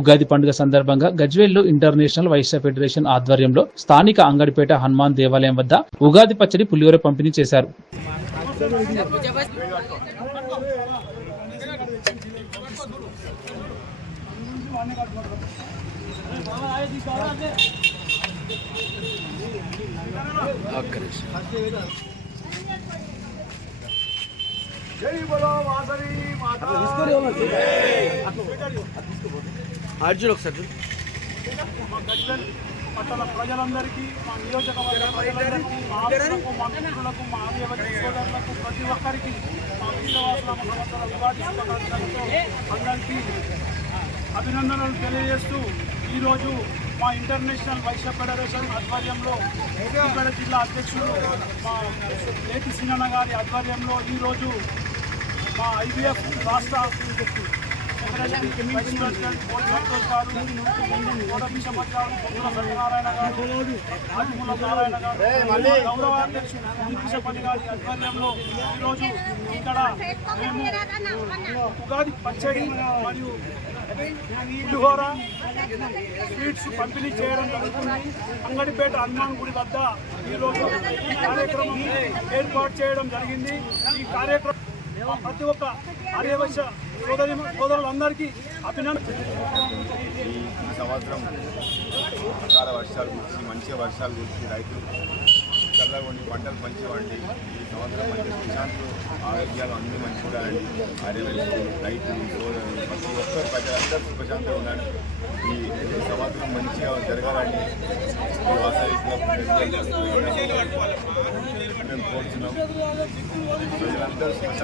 ఉగాది పండుగ సందర్భంగా గజ్వేల్లో international Vysya federation ఆధ్వర్యంలో స్థానిక అంగడిపేట హనుమాన్ దేవాలయం వద్ద ఉగాది పచ్చడి పులిహోర పంపిణీ చేశారు. అర్జున్ ఒకసారి మా గజ్వెల్ పట్టణ ప్రజలందరికీ మా నియోజకవర్గ ప్రజలందరికీ మా ఆప్తులకు, మా మిత్రులకు మా ఆదివాసీ సోదరులకు ప్రతి ఒక్కరికి మా వీరవాసుల సంవత్సర ఉగాది శుభాకాంక్షలతో అందరికీ అభినందనలు తెలియజేస్తూ ఈరోజు మా ఇంటర్నేషనల్ వైశ్య ఫెడరేషన్ ఆధ్వర్యంలో సూర్యాపేట జిల్లా అధ్యక్షుడు మా నేతి సీనన్న గారి ఆధ్వర్యంలో ఈరోజు మా ఐబీఎఫ్ రాష్ట్ర సెక్రటరీ నారాయణ గారు గారి ఆధ్వర్యంలో ఈరోజు ఇక్కడ మేము ఉగాది పచ్చడి మరియు పులిహోర స్వీట్స్ పంపిణీ చేయడం జరుగుతుంది అంగడిపేట హనుమాన్ గుడి వద్ద ఈరోజు ఈ కార్యక్రమం ఏర్పాటు చేయడం జరిగింది. ఈ కార్యక్రమం ప్రతి ఒక్క ఆర్యవైశ్య సోదరి సోదరులందరికీ అభినందన. ఈ సంవత్సరం అకాల వర్షాలు గురించి మంచిగా వర్షాలు గురించి రైతులు చల్లగా ఉండి పంటలు మంచిగా ఈ సంవత్సరం మంచి ప్రశాంతులు ఆరోగ్యాలు అన్నీ మంచిగా ఉండాలండి. ఆర్యవైశ్యులు రైతులు సోదరులు ప్రతి ఒక్కరు ప్రజలందరూ సుఖశాంతంగా ఉండాలి. ఈ సంవత్సరం మంచిగా జరగాలని మేము కోరుతున్నాం. ప్రజలందరూ